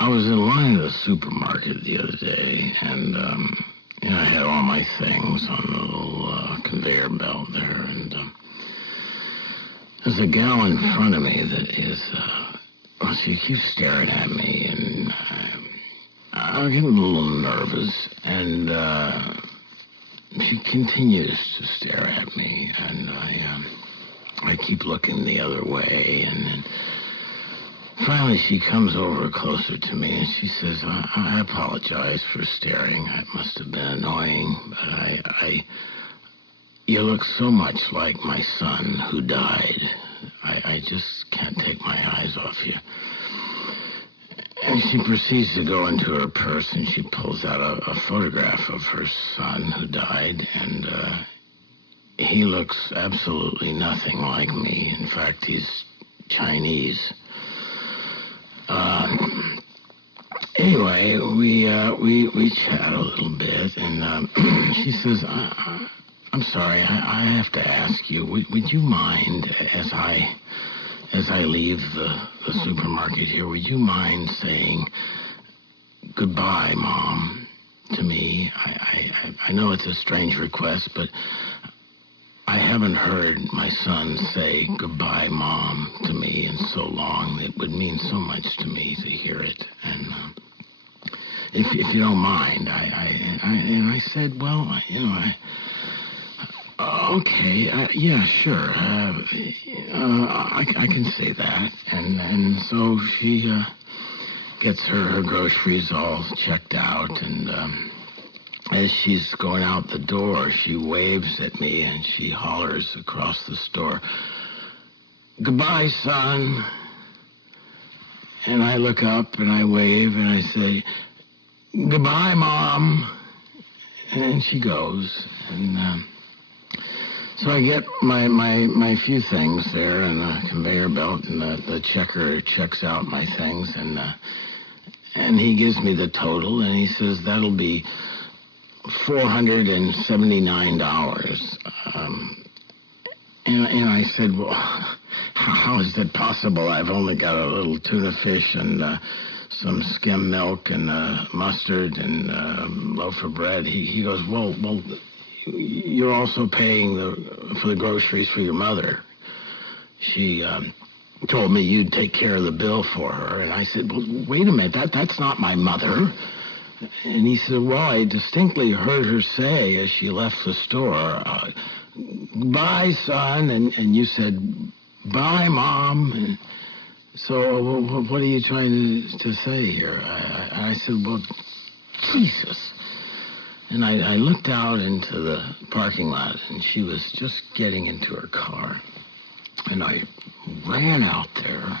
I was in line at the supermarket the other day, and I had all my things on the little conveyor belt there, and there's a gal in front of me that is, she keeps staring at me, and I'm getting a little nervous, and she continues to stare at me, and I keep looking the other way, and then finally she comes over closer to me, and she says, I apologize for staring. It must have been annoying, but you look so much like my son who died. I just can't take my eyes off you. And she proceeds to go into her purse, and she pulls out a photograph of her son who died, and he looks absolutely nothing like me. In fact, he's Chinese. Anyway, we chat a little bit, and she says, I'm sorry, I have to ask you, would you mind, as I leave the supermarket here, would you mind saying goodbye, Mom, to me? I know it's a strange request, but I haven't heard my son say goodbye, Mom, to me in so long. It would mean so much to me to hear it. And if you don't mind, I said, well, okay, yeah, sure. I can say that. And so she gets her groceries all checked out, and as she's going out the door, she waves at me, and she hollers across the store, goodbye, son. And I look up, and I wave, and I say, goodbye, Mom. And she goes, and so I get my few things there in the conveyor belt, and the checker checks out my things, and he gives me the total, and he says, that'll be $479. And I said, well, how is that possible? I've only got a little tuna fish and some skim milk and mustard and a loaf of bread. He goes, well, you're also paying for the groceries for your mother. She told me you'd take care of the bill for her. And I said, well, wait a minute, that's not my mother. And he said, well, I distinctly heard her say as she left the store, bye, son, and you said, bye, Mom. And so what are you trying to say here? I said, well, Jesus. And I looked out into the parking lot, and she was just getting into her car. And I ran out there,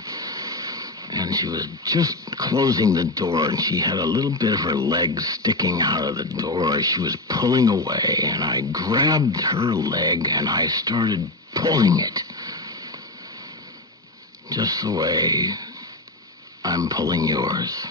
and she was just closing the door, and she had a little bit of her leg sticking out of the door. She was pulling away, and I grabbed her leg, and I started pulling it. Just the way I'm pulling yours.